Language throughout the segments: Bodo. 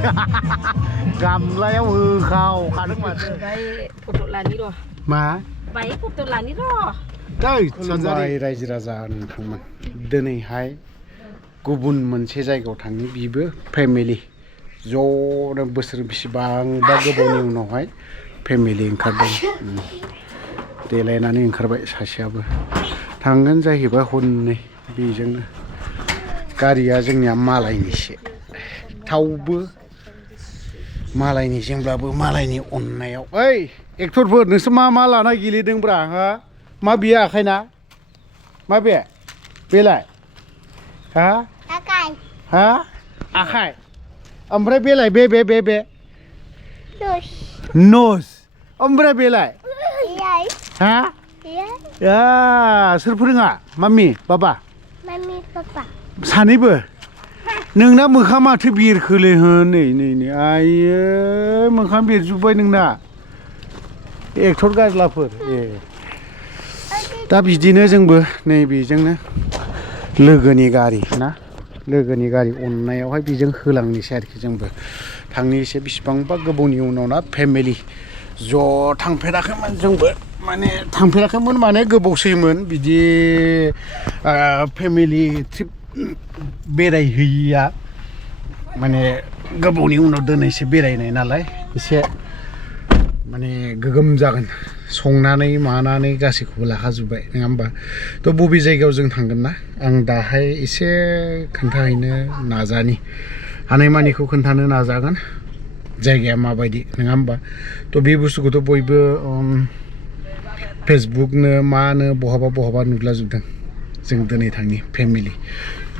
गामलायाव होखावखादों माथो फट'लानि र' मा बाय फट'लानि र' खुलुमबाय रायजो राजा नोंथांमोन दिनैहाय गुबुन मोनसे जायगायाव थाङो बिबो फेमिलि ज'नो बोसोर बेसेबांबा गोबावनि उनावहाय फेमिलि ओंखारदों देलायनानै ओंखारबाय सासेयाबो थांगोन जाहैबाय हननै बेजोंनो गारिया जोंनिया मालायनिसो थावबो मालायनिजोंब्लाबो मालायनि अननायाव ओइ एक्टरफोर नोंसोर मा लाना गेलेदोंब्रा हा मा बियो आखायना मा बेलाय हा हा आखाय ओमफ्राय बेलाय बे नस ओमफ्राय बेलाय हा सोर फोरोङा मामि बाबा सानैबो नोंना मोखां माथो बेरखोलै नै आयो मोखां बेरजोब्बाय नोंना एक्टर गाज्लाफोर दा बिदिनो जोंबो नैबेजोंनो लोगोनि गारि अननायावहाय बेजों होलांनोसै आरोखि जोंबो थांनोसै बेसेबांबा गोबावनि उनाव ना फेमिलि ज' थांफेराखैमोन जोंबो माने गोबावसैमोन बिदि फेमिलि ट्रिप बेरायहैयैया माने गोबावनि उनाव दिनैसो बेरायनाय नालाय एसे माने गोगोम जागोन संनानै मानानै गासैखौबो लाखाजोब्बाय नङा होमबा थ' बबे जायगायाव जों थांगोन ना आं दाहाय एसे खोन्थाहैनो नाजानि हानायमानिखौ खोन्थानो नाजागोन जायगाया माबायदि नङा होमबा थ' बे बुस्थुखौथ' बयबो फेसबुकनो मानो बहाबा नुलाजोबदों जों दिनै थांनि फेमिलि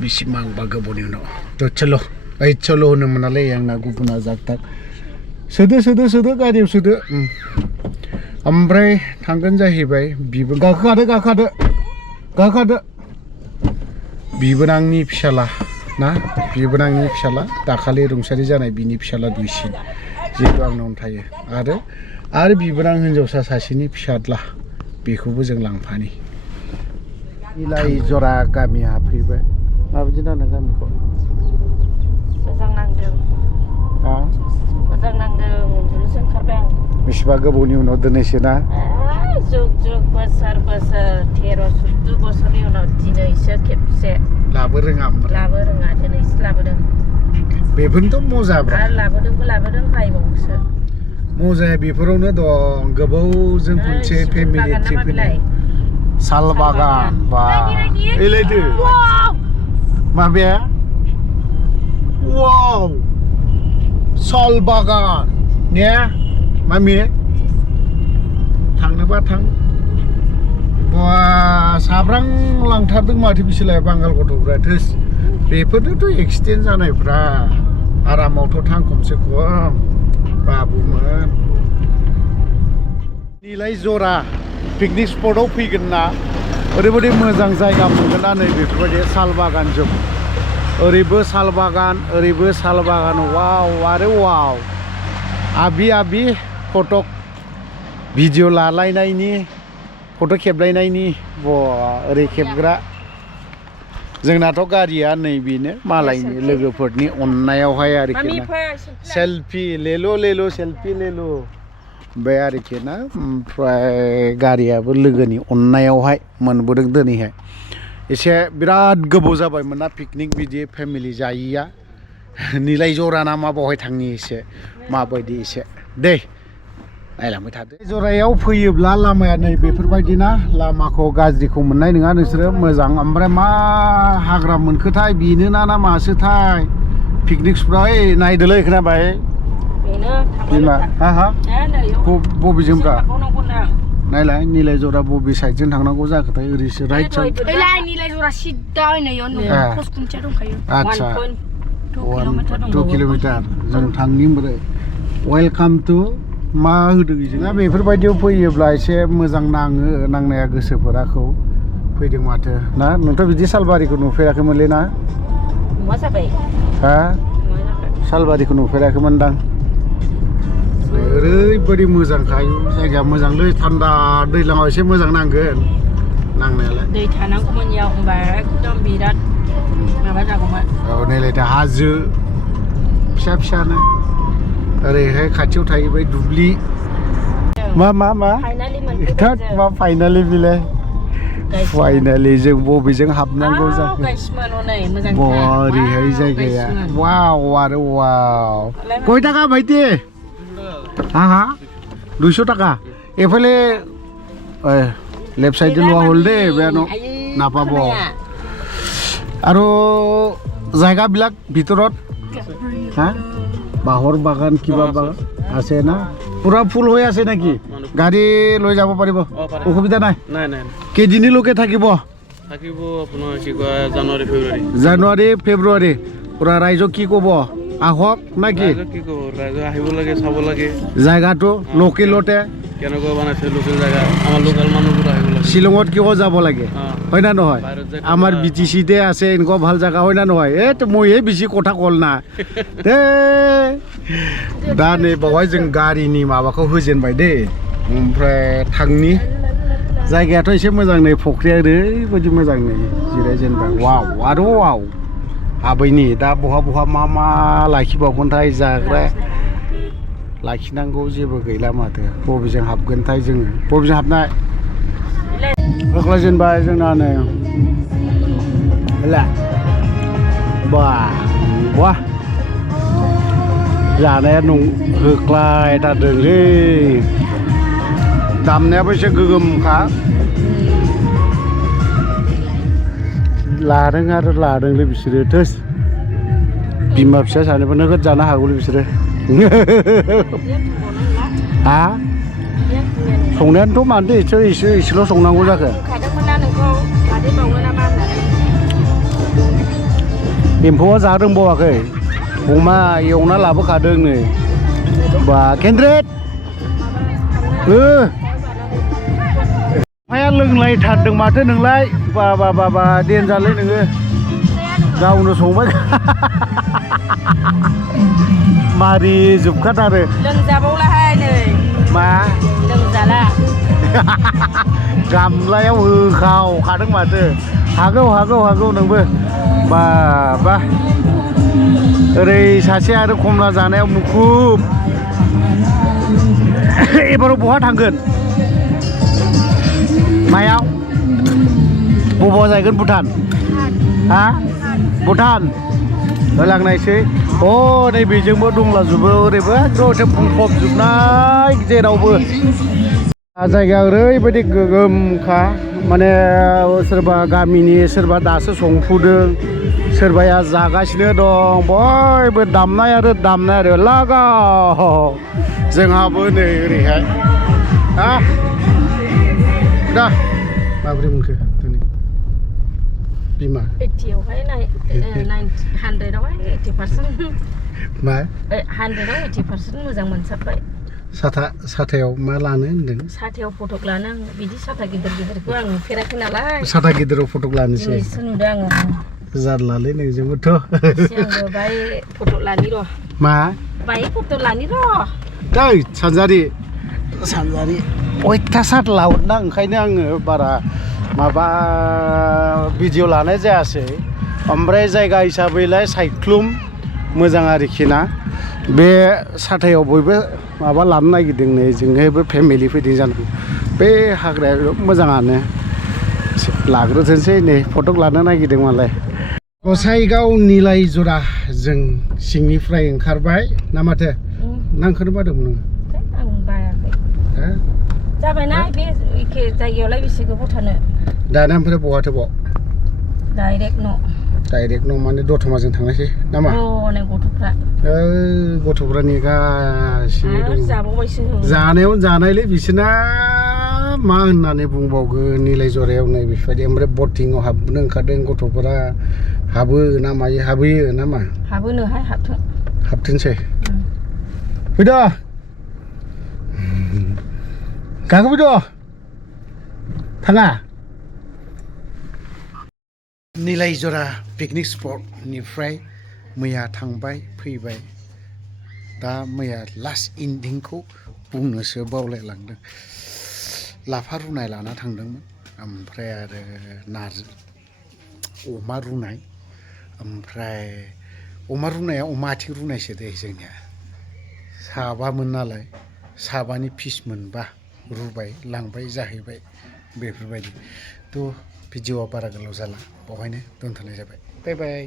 बेसेबांबा गोबावनि उनाव थ' चल' होनोमोन नालाय आंना गुबुना जागताग सोदो गारियाव सोदो ओमफ्राय थांगोन जाहैबाय बिबो गाखोखादो बिबोनांनि फिसाला ना बिबोनांनि फिसाला दाखालि रुंसारि जानाय बिनि फिसाला दुइसिन जिहेतु आंनावनो थायो आरो बिबोनां हिनजावसा सासेनि फिसाज्ला बेखौबो जों लांफानि इलाइ जरा गामिया फैबाय माबायदि नांदों गामिखौ मोजां नांदों उन्दुनोसो ओंखारबाय आं बेसेबा गोबावनि उनाव दिनैसो ना जुग बोसोर 13-14 बोसोरनि उनाव दिनैसो खेबसे लाबो रोङा दिनैसो लाबोदों बेफोरनोथ' मजाब्रा आरो लाबोदों बायबावोसो मजाया बेफोरावनो दं गोबावजों खनसे फेमिलि ट्रिप फैनाय साल बागान बा एलायदो माबाया वाव साल बागान ने मामि थांनोबा थां बा साब्रां लांथारदों माथो बिसोरलाय बांगाल गथ'फ्रा थोस बेफोरनोथ' एक्सिडेन्ट जानायफ्रा आरामावथ' थां खमसे खम बाबुमोन निलाय जरा पिकनिक स्पटआव फैगोन ना ओरैबायदि मोजां जायगा मोनगोन ना नै बेफोरबायदि साल बागानजों ओरैबो साल बागान वाव आरो वाव आबि फट' भिडिअ लालायनायनि फट' खेबलायनायनि ओरै खेबग्रा जोंनाथ' गारिया नैबेनो मालायनि लोगोफोरनि अननायावहाय आरोखि ना सेल्फि लेल' सेल्फि लेल' बे आरोखि ना ओमफ्राय गारियाबो लोगोनि अननायावहाय मोनबोदों दिनैहाय एसे बिराद गोबाव जाबायमोन ना पिकनिक बिदि फेमिलि जायैया निलाय जरा ना मा बावहाय थांनि एसे माबायदि एसे दे नायलांबाय थादो जरायाव फैयोब्ला लामाया नै बेफोरबायदि ना लामाखौ गाज्रिखौ मोननाय नङा नोंसोरो मोजां ओमफ्राय मा हाग्रा मोनखोथाय बेनो ना मासोथाय पिकनिक स्पटआव नायदोलै खोनाबाय बिमा हा बबेजोंब्रा नायलाय निलाय जरा बबे साइडजों थांनांगौ जाखोथाय ओरैसो राइट साइड निलाय जरा सिदा आच्छा 2 किल'मिटार जों थांनि ओमफ्राय वेलकाम टु मा होदों जोंना बेफोरबायदियाव फैयोब्ला एसे मोजां नांनाया गोसोफोराखौ फैदों माथो ना नोंथ' बिदि सालबारिखौ नुफेराखैमोनलै ना हा सालबारिखौ नुफेराखैमोनदां ओरैबायदि मोजांखाय जायगाया मोजांलै थान्दा दैज्लाङाव एसे मोजां नांगोन नांनायालाय दै थानांगौमोन याव होनबा एकदम बिराद माबा जागौमोन औ नैलाय दा हाजो फिसा फिसानो ओरैहाय खाथियाव थाहैबाय दुब्लि मा फाइनालि मोनफैबाय जों मा फाइनालि बिलाय फाइनालि जों बबेजों हाबनांगौ जाखो गाइसमोन हनै मोजां बरिहाय जायगाया वाव आरो वाव কয় টাকা ভাইটি হা 200 টাকা এফালে লেফট সাইডে লোৱা হ'ল দেই বেয়া নাপাব আৰু জায়গাবিলাক ভিতৰত হা বাহৰ বাগান কিবা বাগান আছে না পুৰা ফুল হৈ আছে নেকি গাড়ী লৈ যাব পাৰিব অসুবিধা নাই নাই নাই কেইদিনলৈকে থাকিব থাকিব আপোনাৰ কি কয় জানুৱাৰী ফেব্ৰুৱাৰী পুৰা ৰাইজক কি ক'ব আহক নাকি কি ক'ব ৰাইজ আহিব লাগে চাব লাগে জায়গাটো লোকেলতে কেনেকুৱা বনাইছে লোকেল জায়গা আমাৰ লোকেল মানুহবোৰ আহিব লাগে শ্বিলঙত কিয় যাব লাগে হয় না নহয় আমাৰ বি টি চিতে আছে এনেকুৱা ভাল জায়গা হয় না নহয় মইহে বেছি কথা কল না दा नै बावहाय जों गारिनि माबाखौ होजेनबाय दे ओमफ्राय थांनि जायगायाथ' एसे मोजां नै फख्रिया ओरैबायदि मोजां नै जिरायजेनबाय वाव आरो वाव आबैनि दा बहा मा लाखिबावगोनथाय जाग्रा लाखिनांगौ जेबो गैला माथो बबेजों हाबगोनथाय जोङो बबेजों हाबनाय होख्लायजेनबाय जोंना नै हेला वाह जानाया होख्लायथारदोंलै दामनायाबो एसे गोगोमखा लादों आरो लादोंलै बिसोरो थोस बिमा फिसा सानैबो नोगोद जानो हागौलै बिसोरो हा संनायानोथ' मानोथो एसेल' संनांगौ जाखो एम्फौआ जा रोंबावाखै अमा एवना लाबोखादों नै बा केन्द्रेट अखाया लोंलायथारदों माथो नोंलाय बा देनजारलै नोङो गावनो संबाय मारि जोबखाथारो लोंजाबावलाहाय नै मा लोंजाला गामलायाव होखावखादों माथो हागौ नोंबो बा ओरै सासे आरो खमला जानायाव मुखुब एबाराव बहा थांगोन मायाव बबाव जाहैगोन भुटान हा भुटान होलांनायसै नै बेजोंबो दंलाजोबो ओरैबो एकदम बुंफबजोबनाय जेरावबो जायगाया ओरैबायदि गोगोमखा माने सोरबा गामिनि सोरबा दासो संफुदों सोरबाया जागासिनो दं बयबो दामनाय आरो लागाव जोंहाबो नै ओरैहाय हा दा माबोरै मोनखो दिनै बिमा 80आवहाय 100आवहाय 80% मा 100आव 80% मोजां मोनसाबबाय साथायाव मा लानो होनदों साथायाव फटक लानो आं बिदि साथा गिदिरखौ आं नुफेराखै नालाय साथा गिदिराव फटक लानोसै दिनैसो नुदों आङो जारलालै नोंजोंबोथ' आंबो बाय फटक लानि र' मा बाय फटक लानि र' दै सानजारि अयथासार लाउड ना ओंखायनो आङो बारा माबा भिडिअ लानाय जायासै ओमफ्राय जायगा हिसाबैलाय सायख्लुम मोजां आरोखि ना बे साथायाव बयबो माबा लानो नागिरदों नै जोंहायबो फेमिलि फैदों जानांगौ बे हाग्राया मोजाङानो लाग्रोथोंसै नै फटक लानो नागिरदों मालाय गसाइगाव निलाय जरा जों सिंनिफ्राय ओंखारबाय ना माथो नांखोनो बादोंमोन आं बायाखै जाबायना बे एखे जायगायावलाय बेसे गोबाव थानो दाना ओमफ्राय बहाथो बाव डाइरेक्ट न' माने दतमाजों थांनायसै नामा नै गथ'फ्रा गथ'फ्रा नेगासिनो दं जाबावबायसो जानायावनो जानायलै बिसोरना मा होननानै बुंबावगोन निलाय जरायाव नै बेफोरबायदि ओमफ्राय बटिंआव हाबनो ओंखारदों गथ'फोरा हाबो ना मायो हाबोयो ना मा हाबोनोहाय हाबथोंसै फैद' गाखोफैद' थाङा निलाय जरा पिकनिक स्पटनिफ्राय मैया थांबाय फैबाय दा मैया लास्ट इन्डिंखौ बुंनोसो बावलायलांदों लाफा रुनाय लाना थांदोंमोन ओमफ्राय आरो नारजि अमा रुनाय ओमफ्राय अमा रुनाया अमा आथिं रुनायसो दे जोंनिया साबामोन नालाय साबानि पिस मोनबा रुबाय लांबाय जाहैबाय बेफोरबायदि थ' भिडिअआ बारा गोलाव जाला बेवहायनो दोनथ'नाय जाबाय बाय बाय